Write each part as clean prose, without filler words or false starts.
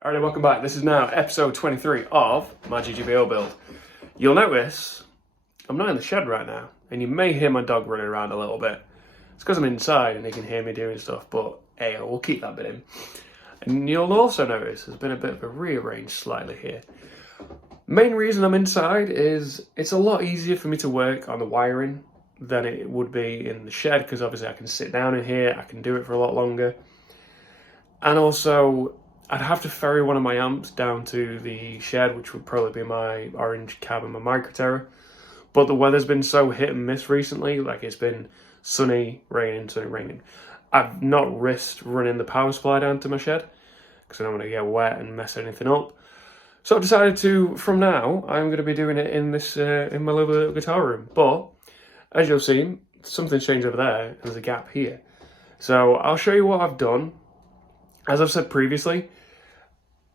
Alright, welcome back. This is now episode 23 of my GGBO build. You'll notice I'm not in the shed right now, and you may hear my dog running around a little bit. It's because I'm inside and he can hear me doing stuff, but hey, we'll keep that bit in. And you'll also notice there's been a bit of a rearrange slightly here. Main reason I'm inside is it's a lot easier for me to work on the wiring than it would be in the shed, because obviously I can sit down in here, I can do it for a lot longer. And also, I'd have to ferry one of my amps down to the shed, which would probably be my orange cab and my micro terror. But the weather's been so hit and miss recently, like it's been sunny, raining. I've not risked running the power supply down to my shed because I don't want to get wet and mess anything up. So I've decided to, from now, I'm going to be doing it in this in my little guitar room. But as you'll see, something's changed over there, and there's a gap here. So I'll show you what I've done. As I've said previously,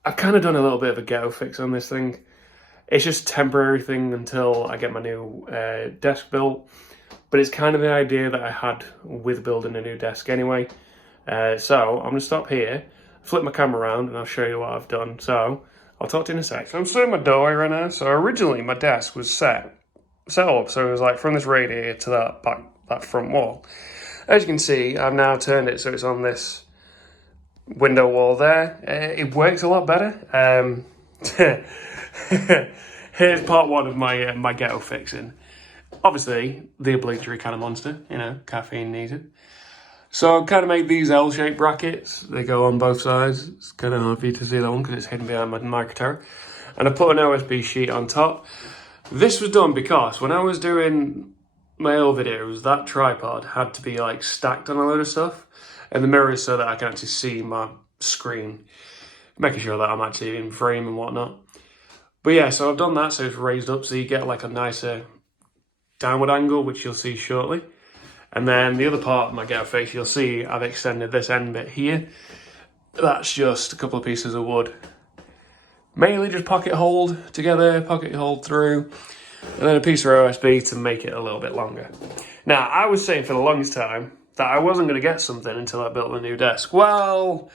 I've kind of done a little bit of a ghetto fix on this thing. It's just temporary thing until I get my new desk built. But it's kind of the idea that I had with building a new desk anyway. So I'm going to stop here, flip my camera around, and I'll show you what I've done. So I'll talk to you in a sec. So I'm still in my doorway right now. So originally my desk was set up. So it was like from this radiator to that front wall. As you can see, I've now turned it so it's on this window wall there. It works a lot better. Here's part one of my ghetto fixing. Obviously, the obligatory kind of monster, you know, caffeine needed. So I kind of made these L-shaped brackets. They go on both sides. It's kind of hard for you to see that one because it's hidden behind my micro terror. And I put an OSB sheet on top. This was done because when I was doing my old videos, that tripod had to be like stacked on a load of stuff. And the mirrors so that I can actually see my screen, making sure that I'm actually in frame and whatnot. But yeah, so I've done that so it's raised up so you get like a nicer downward angle, which you'll see shortly. And then the other part of my ghetto face, you'll see I've extended this end bit here. That's just a couple of pieces of wood. Mainly just pocket hold together, pocket hold through, and then a piece of OSB to make it a little bit longer. Now, I was saying for the longest time that I wasn't going to get something until I built a new desk. Well,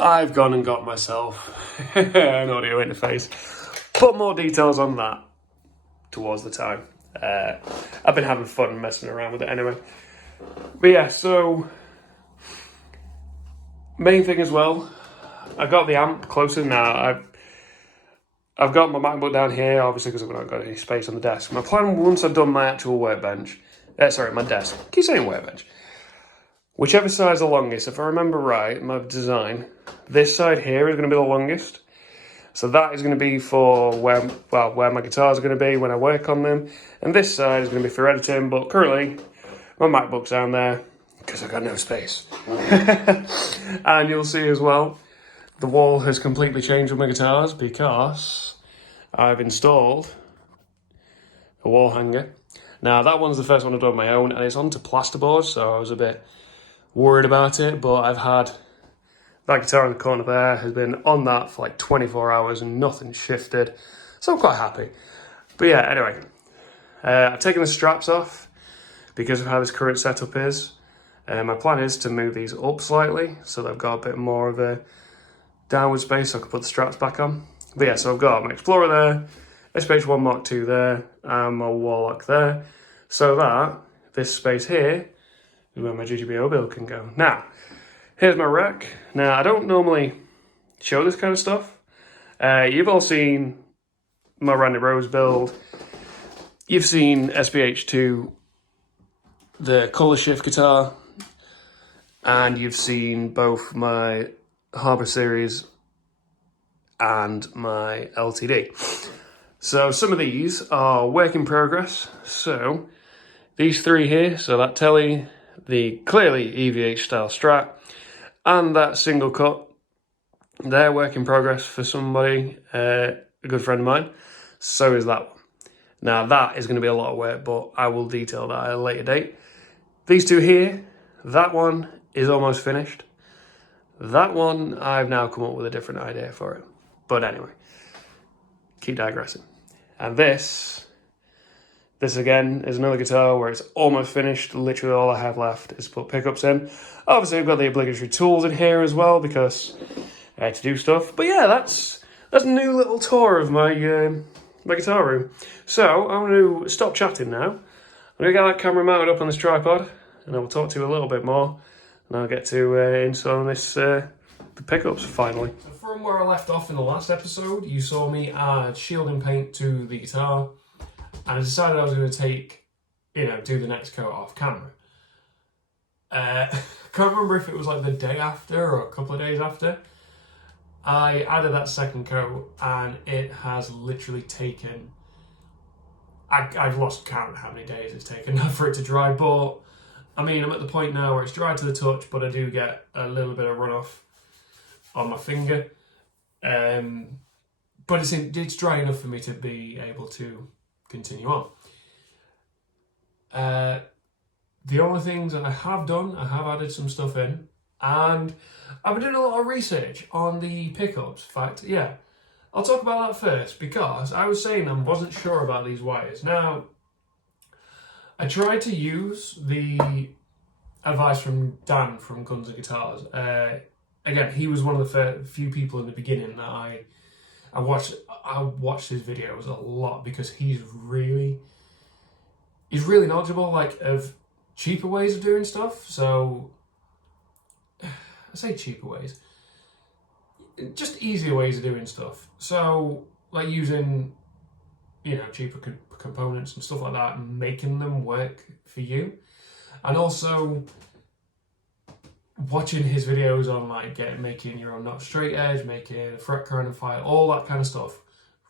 I've gone and got myself an audio interface. Put more details on that towards the time. I've been having fun messing around with it anyway. But yeah, so main thing as well, I got the amp closer now. I've got my MacBook down here, obviously because I've not got any space on the desk. My plan once I've done my actual workbench, my desk. I keep saying workbench. Whichever side's the longest, if I remember right, my design, this side here is going to be the longest. So that is going to be for where my guitars are going to be when I work on them. And this side is going to be for editing, but currently my MacBook's down there because I've got no space. And you'll see as well, the wall has completely changed with my guitars because I've installed a wall hanger. Now, that one's the first one I've done on my own, and it's onto plasterboard, so I was a bit worried about it, but I've had that guitar in the corner there, has been on that for like 24 hours and nothing shifted, so I'm quite happy. But yeah, anyway, I've taken the straps off because of how this current setup is. My plan is to move these up slightly, so that I've got a bit more of a downward space so I can put the straps back on. But yeah, so I've got my Explorer there, SPH1 Mark II there, and my Warlock there, so that this space here is where my GGBO build can go. Now, here's my rack. Now, I don't normally show this kind of stuff. You've all seen my Randy Rose build. You've seen SPH2, the color shift guitar, and you've seen both my Harbour series and my LTD. So some of these are work in progress. So these three here, so that Telly, the clearly EVH style Strat, and that single cut, they're work in progress for somebody, a good friend of mine. So is that one. Now that is going to be a lot of work, but I will detail that at a later date. These two here, that one is almost finished. That one, I've now come up with a different idea for it. But anyway, keep digressing. And this again is another guitar where it's almost finished. Literally all I have left is put pickups in. Obviously, I've got the obligatory tools in here as well because to do stuff. But yeah, that's a new little tour of my my guitar room. So I'm going to stop chatting now. I'm going to get that camera mounted up on this tripod, and I will talk to you a little bit more, and I'll get to install this the pickups finally. So from where I left off in the last episode, you saw me add shielding paint to the guitar, and I decided I was going to take, do the next coat off camera. I can't remember if it was like the day after or a couple of days after. I added that second coat, and it has literally taken, I've lost count how many days it's taken for it to dry, but I mean, I'm at the point now where it's dry to the touch, but I do get a little bit of runoff on my finger. But it's dry enough for me to be able to continue on. The only things that I have done, I have added some stuff in, and I've been doing a lot of research on the pickups. In fact, yeah, I'll talk about that first, because I was saying I wasn't sure about these wires. Now, I tried to use the advice from Dan from Guns and Guitars. Again, he was one of the few people in the beginning that I watched his videos a lot, because he's really knowledgeable, like, of cheaper ways of doing stuff. So I say cheaper ways, just easier ways of doing stuff. So like using, cheaper components and stuff like that, and making them work for you. And also watching his videos on like making your own notch straight edge, making a fret cone and file, all that kind of stuff,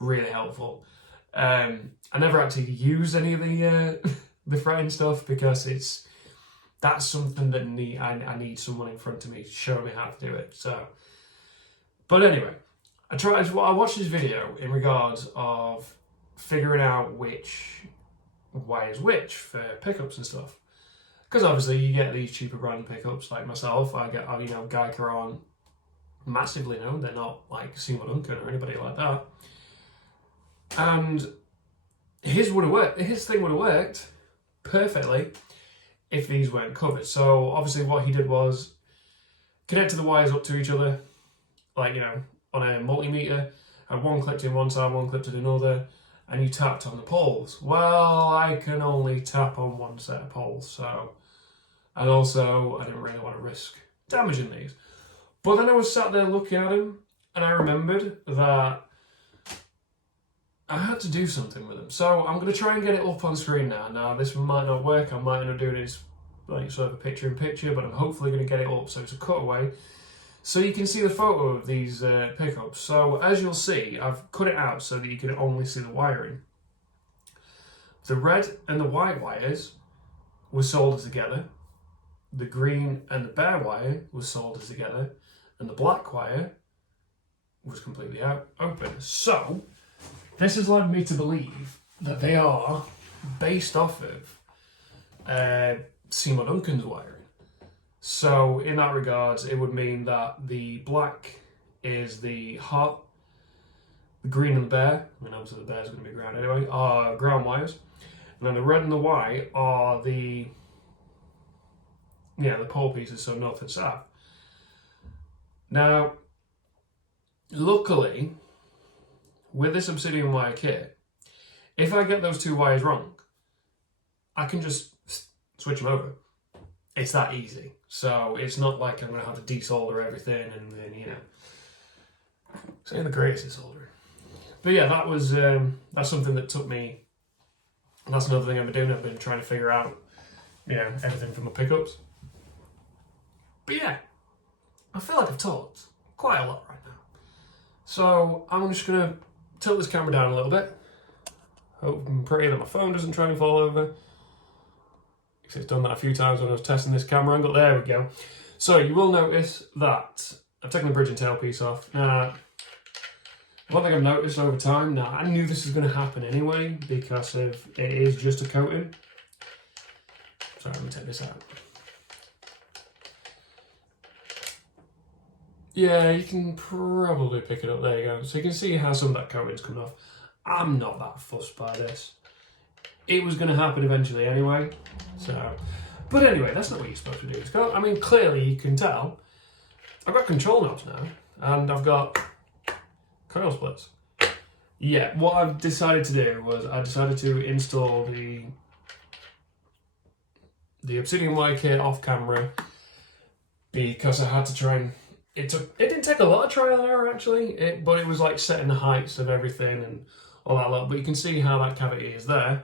really helpful. I never actually used any of the fretting stuff, because that's something that I need someone in front of me to show me how to do it. So, but anyway, I watched this video in regards of figuring out which way is which for pickups and stuff. Because obviously you get these cheaper brand pickups like myself. I get, Geiger aren't massively known. They're not like Seymour Duncan or anybody like that. And his thing would have worked perfectly if these weren't covered. So obviously what he did was connected the wires up to each other, like, on a multimeter, had one clipped in one side, one clipped in another, and you tapped on the poles. Well, I can only tap on one set of poles, so, and also I didn't really want to risk damaging these. But then I was sat there looking at them, and I remembered that I had to do something with them. So I'm going to try and get it up on screen now. Now, this might not work. I might end up doing this like sort of a picture-in-picture, but I'm hopefully going to get it up so it's a cutaway, so you can see the photo of these pickups. So as you'll see, I've cut it out so that you can only see the wiring. The red and the white wires were soldered together. The green and the bare wire was soldered together, and the black wire was completely open. So this has led me to believe that they are based off of Seymour Duncan's wiring. So in that regards, it would mean that the black is the hot, the green and the bare, obviously the bare is going to be ground anyway, are ground wires. And then the red and the white are the pole pieces, so north and south. Now, luckily, with this ObsidianWire kit, if I get those two wires wrong, I can just switch them over. It's that easy. So it's not like I'm going to have to desolder everything and then, it's ain't the greatest at soldering. But yeah, that was, that's something that took me, and that's another thing I've been doing. I've been trying to figure out, everything from my pickups. But yeah, I feel like I've talked quite a lot right now. So I'm just going to tilt this camera down a little bit. Hope and pray that my phone doesn't try and fall over. It's done that a few times when I was testing this camera angle. There we go. So you will notice that I've taken the bridge and tailpiece off. Now, one thing I've noticed over time, now I knew this was going to happen anyway because it is just a coating. Sorry, let me take this out. Yeah, you can probably pick it up. There you go. So you can see how some of that coating's coming off. I'm not that fussed by this. It was going to happen eventually anyway. So, but anyway, that's not what you're supposed to do. Clearly you can tell. I've got control knobs now. and I've got coil splits. Yeah, what I've decided to do was I decided to install the ObsidianWire kit off camera because I had to try and it didn't take a lot of trial and error actually, but it was like setting the heights of everything and all that lot. But you can see how that cavity is there,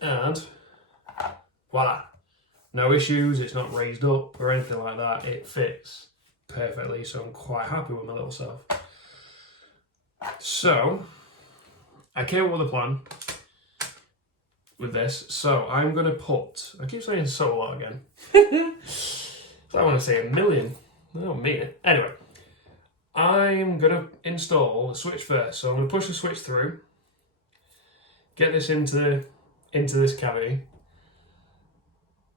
and voila, no issues. It's not raised up or anything like that. It fits perfectly, so I'm quite happy with my little self. So I came up with a plan with this. So I'm gonna put, I keep saying so a lot again. I want to say a million. I don't mean it. Anyway, I'm gonna install the switch first. So I'm gonna push the switch through, get this into this cavity.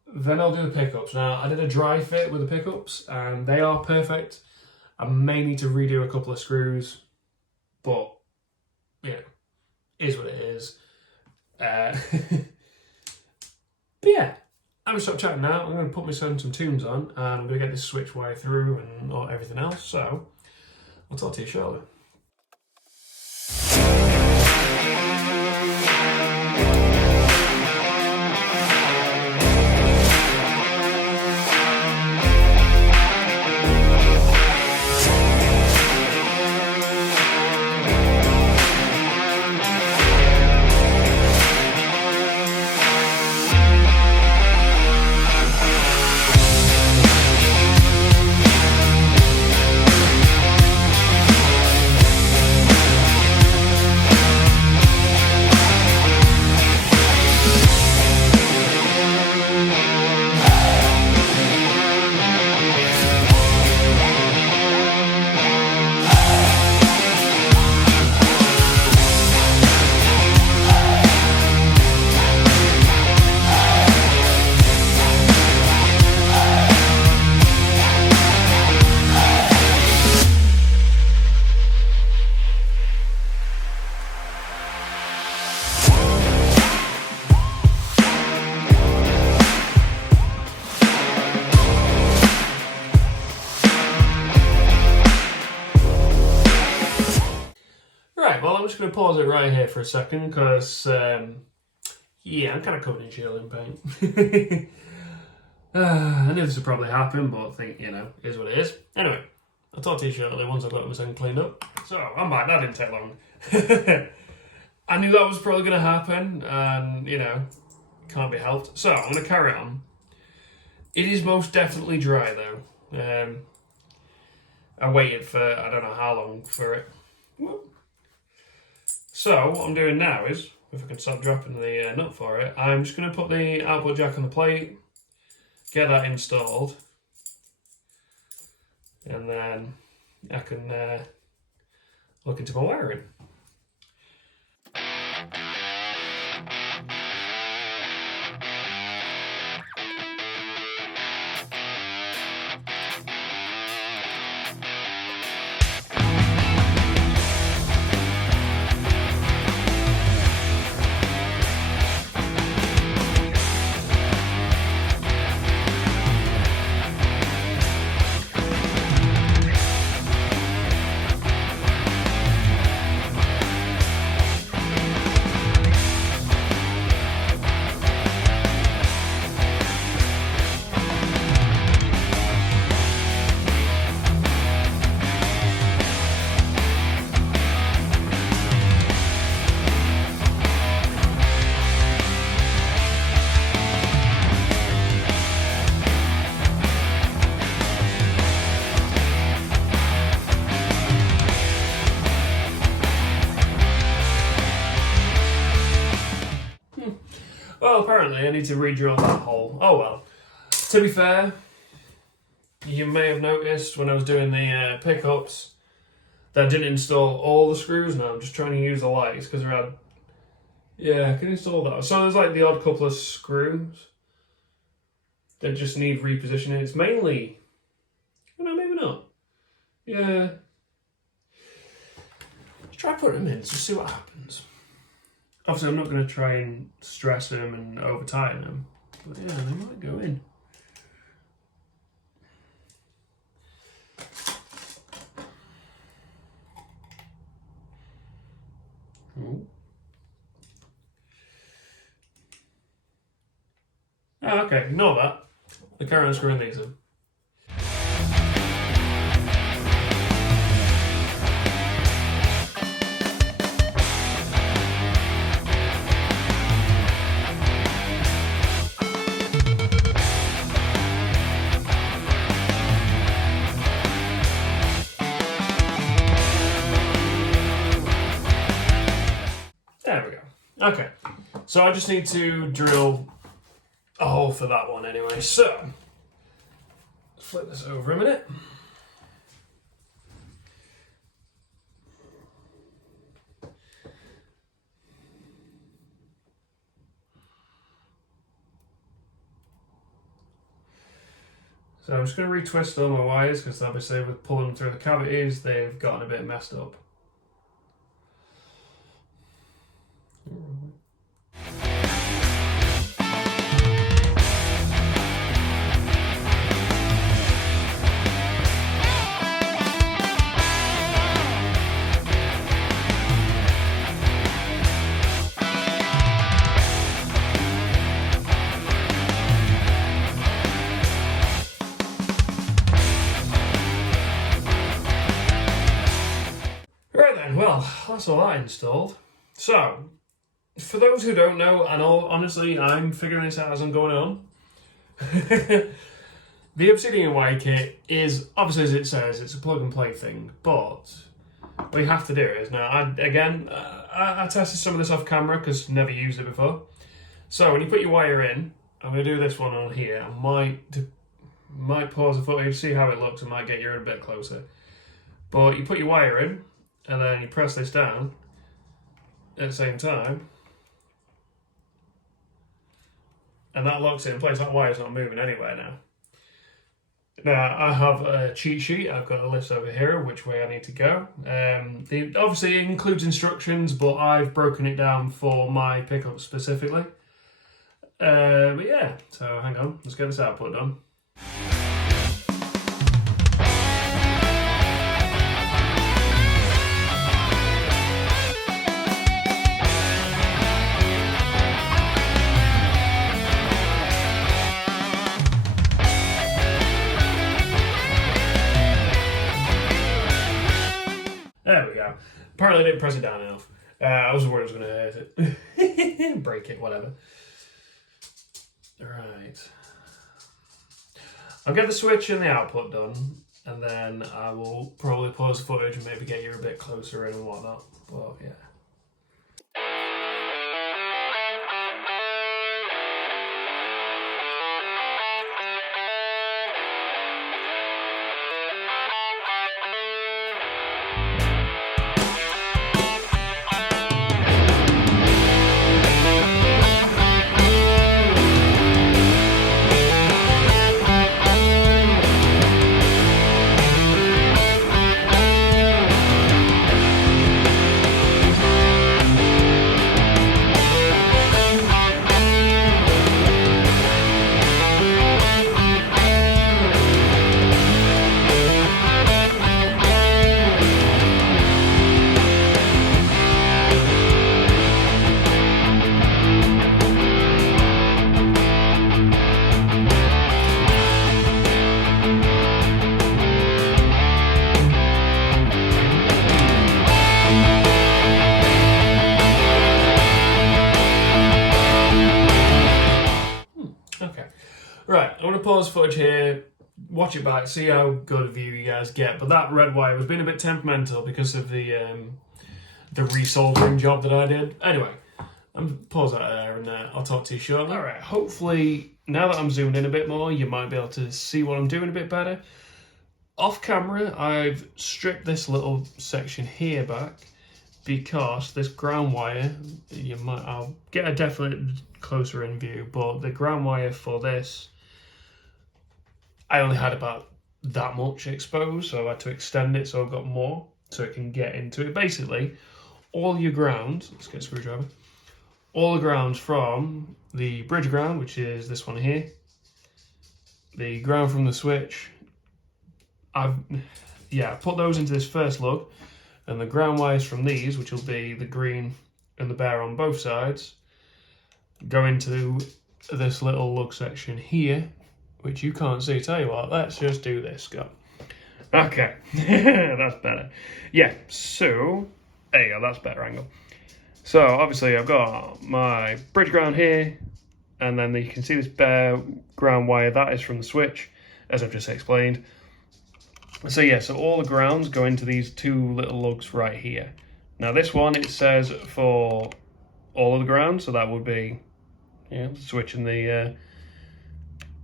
Then I'll do the pickups. Now I did a dry fit with the pickups and they are perfect. I may need to redo a couple of screws, but you know, is what it is. But yeah, I'm gonna stop chatting now. I'm gonna put myself some tunes on and I'm gonna get this switch wire through and everything else. So I'll talk to you shortly. Well, I'm just going to pause it right here for a second because, yeah, I'm kind of covered in shielding paint. I knew this would probably happen, but I think, you know, it is what it is. Anyway, I'll talk to you shortly once I've got everything cleaned up. So, I'm back. That didn't take long. I knew that was probably going to happen, and, you know, can't be helped. So, I'm going to carry on. It is most definitely dry, though. I waited for, I don't know how long for it. Whoop. So what I'm doing now is, if I can stop dropping the nut for it, I'm just going to put the output jack on the plate, get that installed, and then I can look into my wiring. Well, apparently I need to re-drill that hole. Oh well. To be fair, you may have noticed when I was doing the pickups that I didn't install all the screws. Now I'm just trying to use the lights because they're yeah, I can install that. So there's like the odd couple of screws that just need repositioning. It's mainly, well, no, maybe not. Yeah. Let's try putting them in, just see what happens. Obviously, I'm not going to try and stress them and over-tighten them, but yeah, they might go in. Ooh. Oh, okay, ignore that. I'll carry on screwing these in. There we go. Okay, so I just need to drill a hole for that one anyway. So, flip this over a minute. So I'm just going to retwist all my wires because obviously with pulling them through the cavities, they've gotten a bit messed up. Well, that's all I installed. So, for those who don't know, and honestly, I'm figuring this out as I'm going on. The ObsidianWire kit is, obviously as it says, it's a plug and play thing, but what you have to do is, now, I tested some of this off camera because never used it before. So when you put your wire in, I'm going to do this one on here. I might pause the footage, see how it looks, and might get you a bit closer. But you put your wire in, and then you press this down at the same time, and that locks it in place. That wire's not moving anywhere now. Now, I have a cheat sheet. I've got a list over here which way I need to go. Obviously, it includes instructions, but I've broken it down for my pickup specifically. But yeah, so hang on, let's get this output done. There we go. Apparently I didn't press it down enough. I was worried I was going to hurt it. Break it, whatever. Right. I'll get the switch and the output done, and then I will probably pause the footage and maybe get you a bit closer in and whatnot. But yeah. Right, I'm going to pause footage here, watch it back, see how good a view you guys get. But that red wire was being a bit temperamental because of the resoldering job that I did. Anyway, I'm pause that there and I'll talk to you shortly. Alright, hopefully now that I'm zoomed in a bit more, you might be able to see what I'm doing a bit better. Off camera, I've stripped this little section here back because this ground wire, I'll get a definite closer in view, but the ground wire for this, I only had about that much exposed, so I had to extend it so I've got more, so it can get into it. Basically, all your ground, let's get a screwdriver, all the grounds from the bridge ground, which is this one here, the ground from the switch, I put those into this first lug. And the ground wires from these, which will be the green and the bare on both sides, go into this little lug section here, which you can't see. Tell you what, let's just do this, Scott. Okay, that's better. Yeah, so, there you go, that's a better angle. So, obviously, I've got my bridge ground here, and then you can see this bare ground wire, that is from the switch, as I've just explained. So yeah, so all the grounds go into these two little lugs right here. Now this one, it says for all of the grounds, so that would be, switching the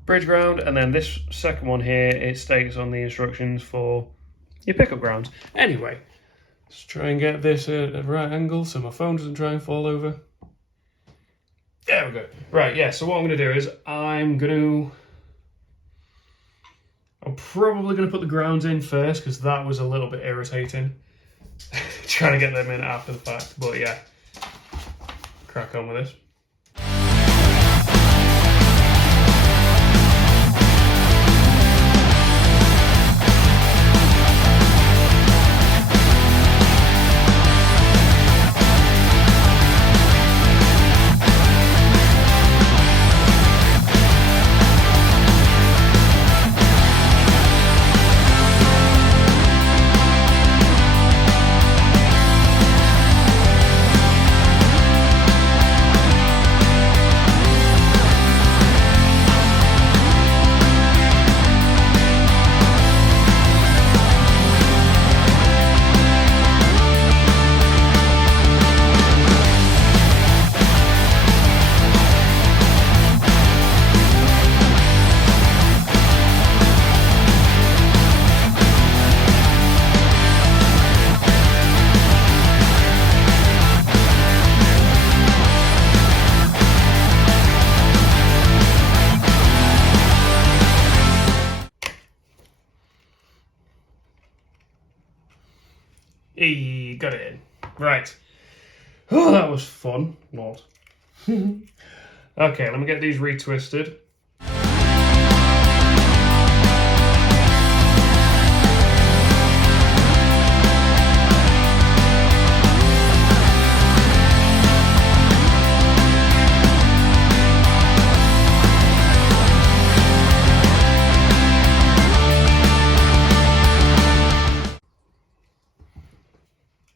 bridge ground, and then this second one here, it states on the instructions for your pickup grounds. Anyway, let's try and get this at a right angle so my phone doesn't try and fall over. There we go. Right, yeah, so what I'm going to do is I'm probably going to put the grounds in first, because that was a little bit irritating. Trying to get them in after the fact, but yeah. Crack on with this. Hey, got it in. Right. Oh, that was fun. Not. Okay, let me get these retwisted.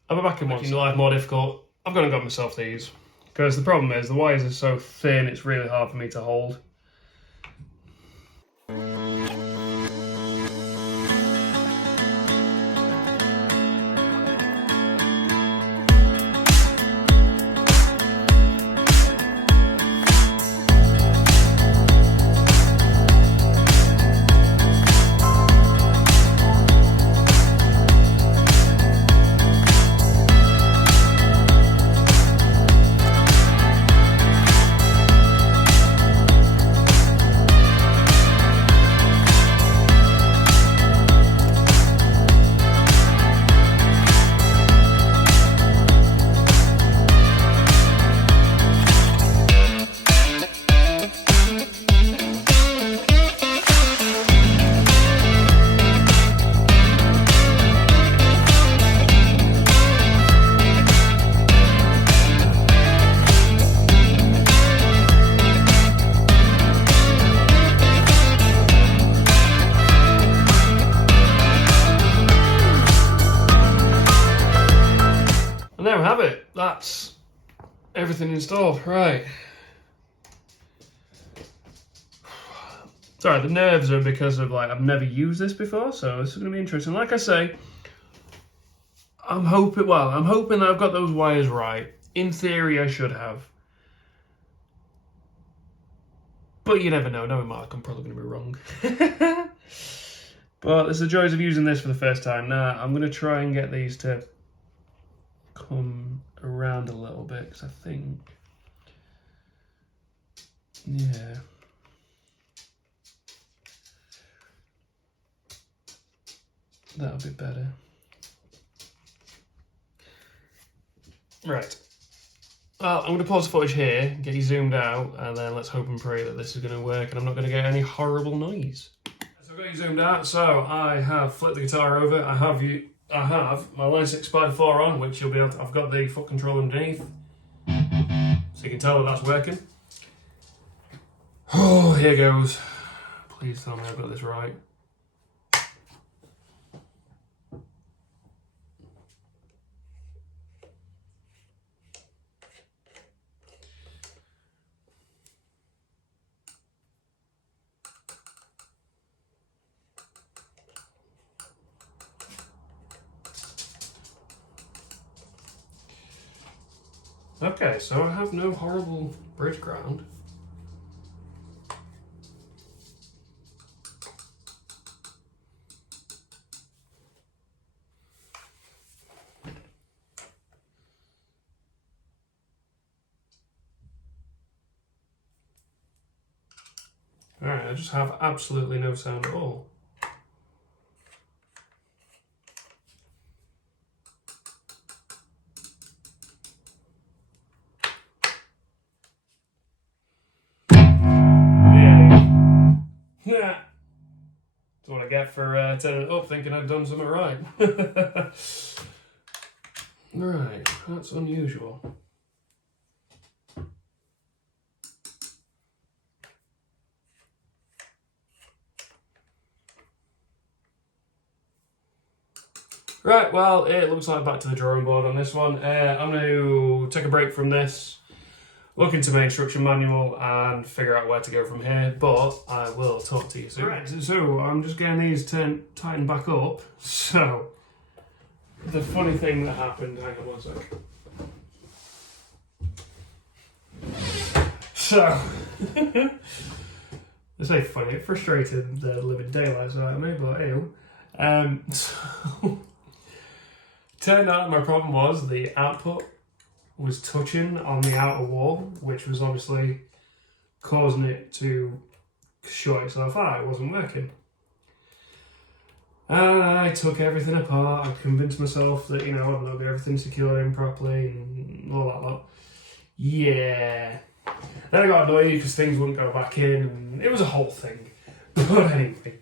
I'll be back in making life more difficult. I've gone and got myself these. Because the problem is, the wires are so thin, it's really hard for me to hold. There we have it. That's everything installed. Right. Sorry, the nerves are because of I've never used this before, so this is going to be interesting. Like I say, I'm hoping that I've got those wires right. In theory, I should have. But you never know. Knowing Mark, I'm probably going to be wrong. But it's the joys of using this for the first time. Now, I'm going to try and get these to come around a little bit, because I think, yeah, that'll be better. Right. Well, I'm going to pause the footage here, get you zoomed out, and then let's hope and pray that this is going to work and I'm not going to get any horrible noise. So I've got you zoomed out, so I have flipped the guitar over, I have I have my Line 6 Spider 4 on, which you'll be able to, I've got the foot control underneath, so you can tell that that's working. Oh, here goes. Please tell me I've got this right. Okay, so I have no horrible bridge ground. Alright, I just have absolutely no sound at all. Yeah. That's what I get for turning it up, thinking I'd done something right. Right, that's unusual. Right, well, it looks like back to the drawing board on this one. I'm going to take a break from this, look into my instruction manual and figure out where to go from here, but I will talk to you soon. Right, so I'm just getting these tightened back up. So, the funny thing that happened, hang on one sec. So, I say funny, it frustrated the living daylights out of me, but ew. So, turned out my problem was the output was touching on the outer wall, which was obviously causing it to short itself out. It wasn't working. And I took everything apart. I convinced myself that, you know, I'd not got everything secured in properly and all that lot. Yeah. Then I got annoyed because things wouldn't go back in, and it was a whole thing. But anyway,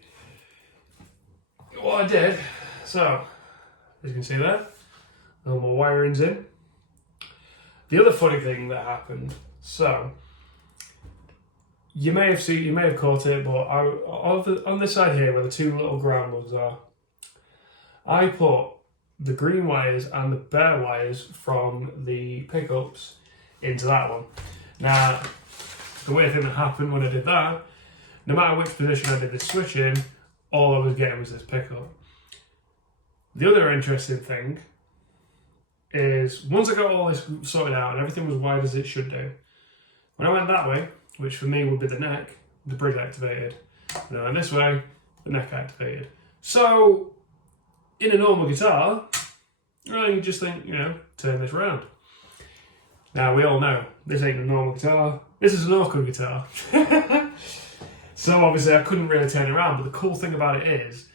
what I did, so, as you can see there, all my wiring's in. The other funny thing that happened, so you may have caught it, but on this side here where the two little ground lugs are, I put the green wires and the bare wires from the pickups into that one. Now, the weird thing that happened when I did that, no matter which position I did the switch in, all I was getting was this pickup. The other interesting thing is, once I got all this sorted out and everything was wired as it should do, when I went that way, which for me would be the neck, the bridge activated. When I went this way, the neck activated. So, in a normal guitar, you just think, you know, turn this round. Now, we all know, this ain't a normal guitar, this is an awkward guitar. So obviously I couldn't really turn it around, but the cool thing about it is,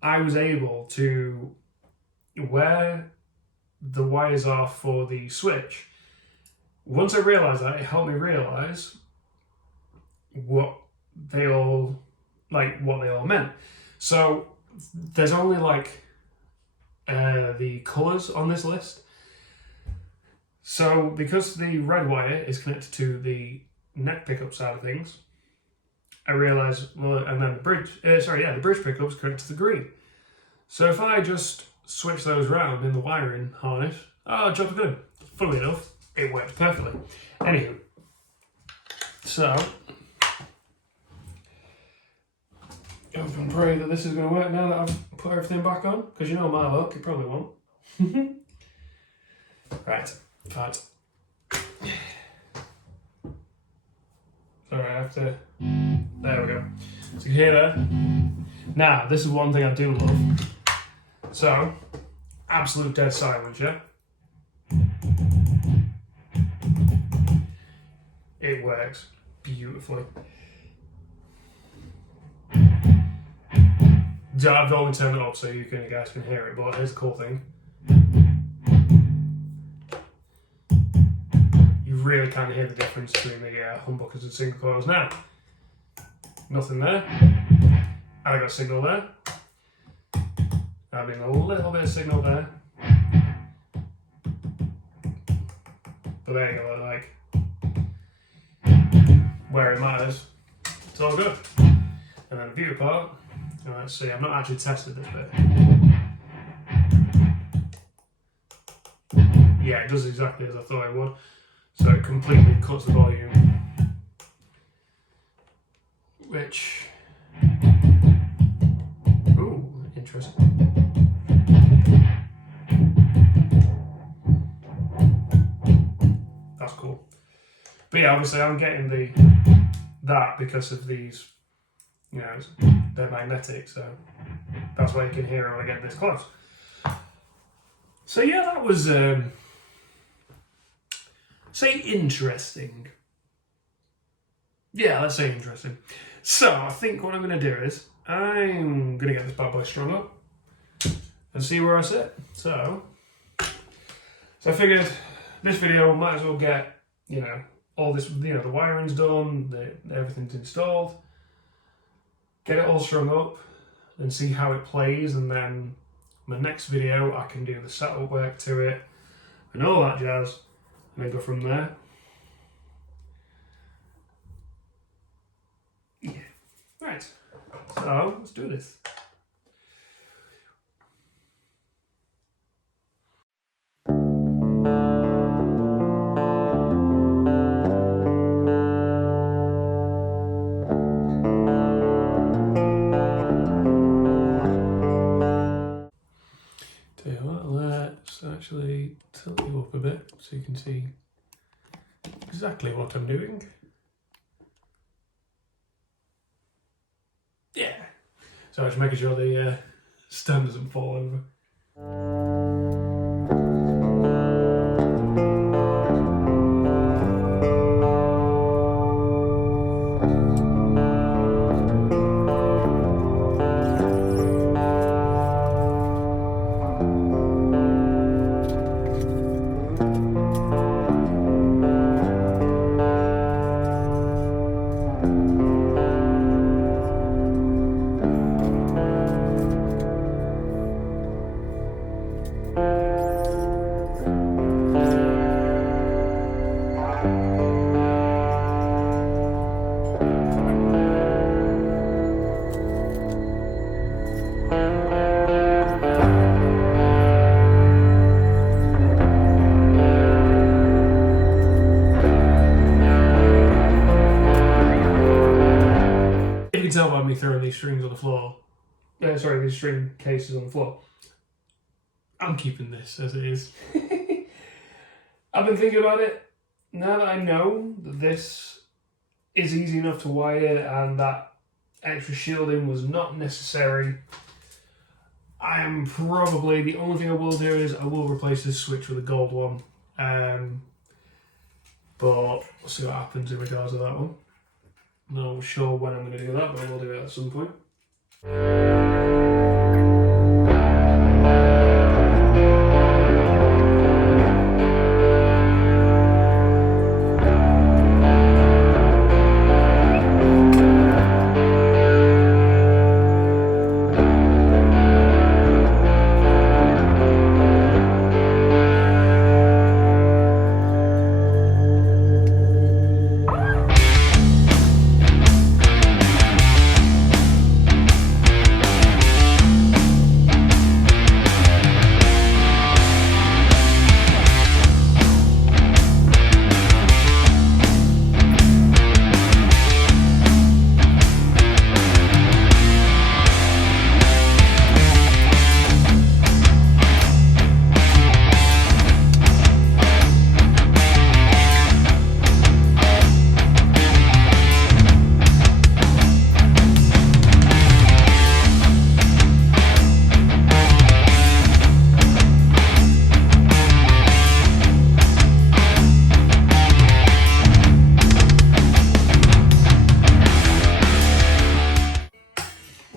I was able to, where the wires are for the switch, once I realised that, it helped me realise what they all meant. So there's only like the colours on this list. So because the red wire is connected to the neck pickup side of things, I realised, well, and then the bridge pickup is connected to the green. So if I just switch those round in the wiring harness, job's good. Funnily enough, it worked perfectly. Anywho, so I hope and pray that this is going to work now that I've put everything back on, because you know my luck, it probably won't. Right, fat. Sorry, I have to. There we go. So you can hear that. Now, this is one thing I do love. So, absolute dead silence, yeah? It works beautifully. I've only turned it up so you guys can hear it, but here's the cool thing. You really can't hear the difference between the humbuckers and single coils. Now, nothing there. And I got a signal there. Having a little bit of signal there. But there you go, like, where it matters, it's all good. And then the beauty part, let's see, I've not actually tested this bit. Yeah, it does exactly as I thought it would. So it completely cuts the volume. Which, ooh, interesting. That's cool. But yeah, obviously I'm getting that because of these, you know, they're magnetic, so that's why you can hear it when I get this close. So yeah, that was, say interesting. Yeah, let's say interesting. So I think what I'm going to do is, I'm going to get this bad boy strung up and see where I sit. So I figured this video might as well get, you know, all this, you know, the wiring's done, everything's installed, get it all strung up and see how it plays, and then my next video I can do the setup work to it and all that jazz, and then go from there. Yeah. Right. So let's do this. Tell you what, let's actually tilt you up a bit so you can see exactly what I'm doing. Yeah. So I'm just making sure the stand doesn't fall over. You can tell by me throwing these strings on the floor. Sorry, these string cases on the floor. I'm keeping this as it is. I've been thinking about it. Now that I know that this is easy enough to wire and that extra shielding was not necessary, I am probably, the only thing I will do is I will replace this switch with a gold one. But we'll see what happens in regards to that one. Not sure when I'm going to do that, but I will do it at some point.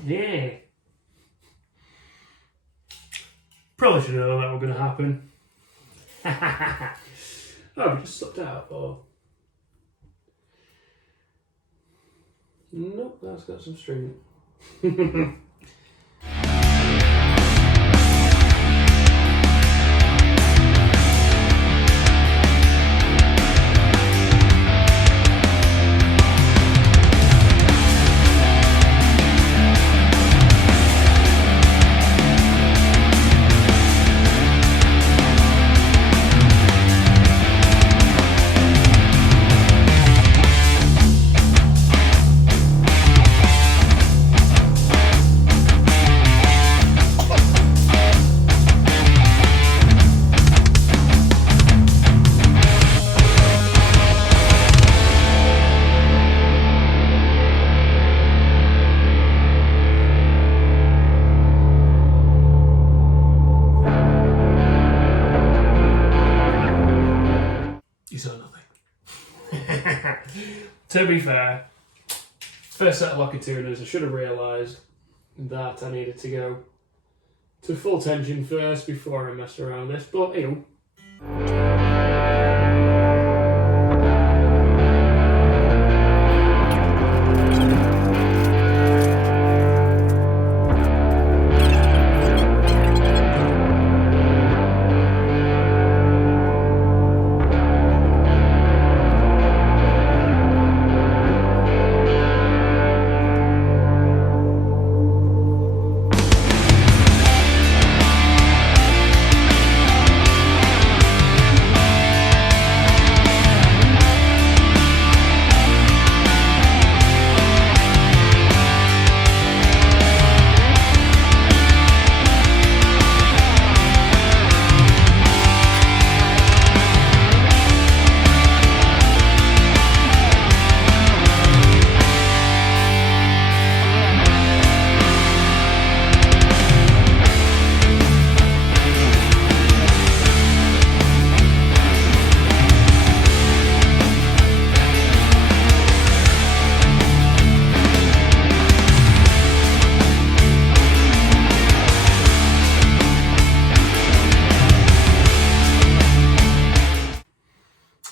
Yeah. Probably should know that was going to happen. Oh, we just slipped out, or... Nope, that's got some string. To be fair, first set of locker tuners, I should have realised that I needed to go to full tension first before I messed around with this, but you know.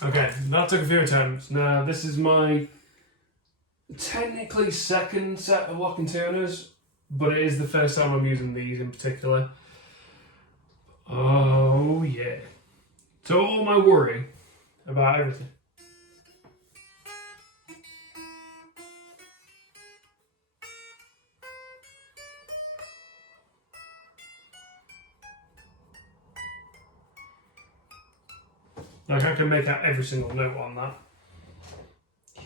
Okay, that took a few attempts. Now, this is my technically second set of locking tuners, but it is the first time I'm using these in particular. Oh, yeah. To all my worry about everything. Like, I can make out every single note on that. Yeah.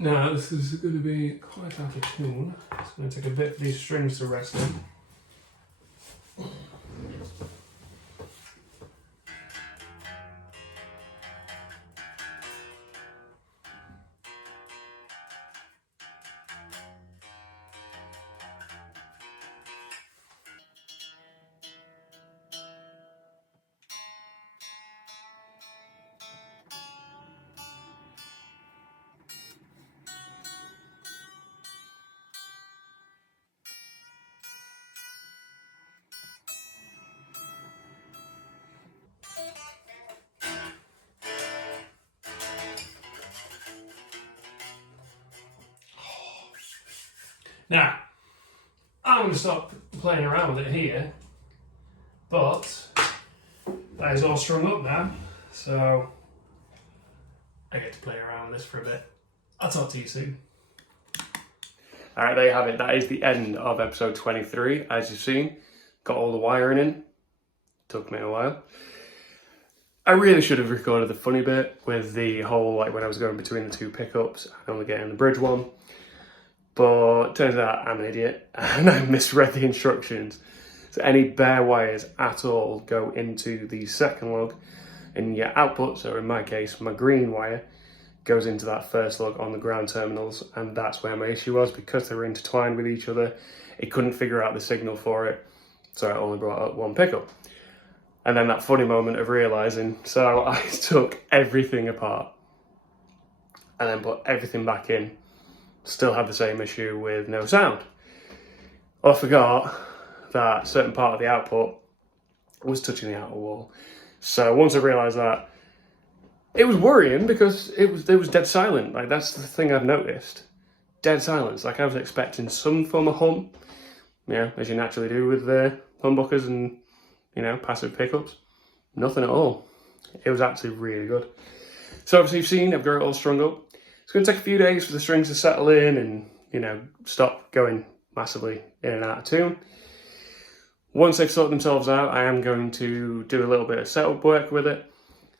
Now, this is going to be quite out of tune. It's going to take a bit for these strings to rest in. Now, I'm going to stop playing around with it here, but that is all strung up now, so I get to play around with this for a bit. I'll talk to you soon. Alright, there you have it. That is the end of episode 23. As you've seen, got all the wiring in. Took me a while. I really should have recorded the funny bit with the whole, like when I was going between the two pickups, I'm only getting the bridge one. But turns out I'm an idiot and I misread the instructions. So any bare wires at all go into the second lug and your output, so in my case, my green wire, goes into that first lug on the ground terminals, and that's where my issue was. Because they were intertwined with each other, it couldn't figure out the signal for it, so it only brought up one pickup. And then that funny moment of realising, so I took everything apart and then put everything back in. Still had the same issue with no sound. Well, I forgot that a certain part of the output was touching the outer wall. So once I realised that, it was worrying because it was dead silent. Like, that's the thing I've noticed. Dead silence. Like, I was expecting some form of hum, you know, as you naturally do with humbuckers and, you know, passive pickups. Nothing at all. It was actually really good. So obviously you've seen, I've got it all strung up. It's going to take a few days for the strings to settle in and, you know, stop going massively in and out of tune. Once they've sorted themselves out, I am going to do a little bit of setup work with it.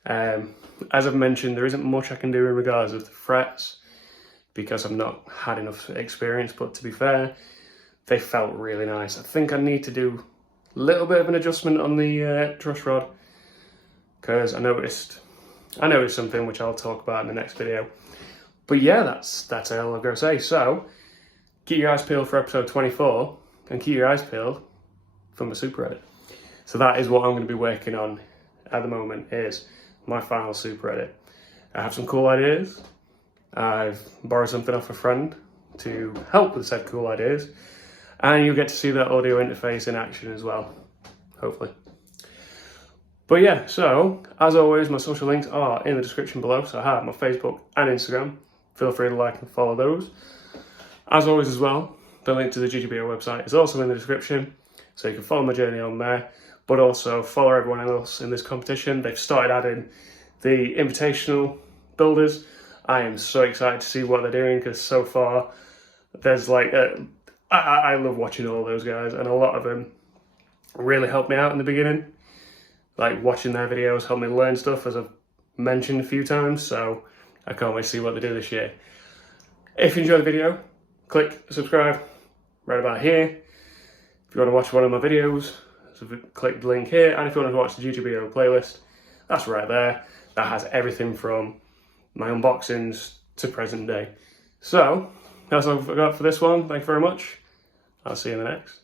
As I've mentioned, there isn't much I can do in regards of the frets because I've not had enough experience, but to be fair, they felt really nice. I think I need to do a little bit of an adjustment on the truss rod because I noticed something which I'll talk about in the next video. But yeah, that's all I've got to say. So keep your eyes peeled for episode 24 and keep your eyes peeled for my super edit. So that is what I'm going to be working on at the moment, is my final super edit. I have some cool ideas. I've borrowed something off a friend to help with said cool ideas. And you'll get to see that audio interface in action as well, hopefully. But yeah, so as always, my social links are in the description below. So I have my Facebook and Instagram. Feel free to like and follow those. As always as well, the link to the GGBO website is also in the description. So you can follow my journey on there, but also follow everyone else in this competition. They've started adding the invitational builders. I am so excited to see what they're doing because so far there's like, I love watching all those guys, and a lot of them really helped me out in the beginning. Like watching their videos helped me learn stuff, as I've mentioned a few times, so I can't wait to see what they do this year. If you enjoyed the video, click subscribe right about here. If you want to watch one of my videos, so click the link here, and if you want to watch the GGBO playlist, that's right there. That has everything from my unboxings to present day. So, that's all I've got for this one. Thank you very much. I'll see you in the next.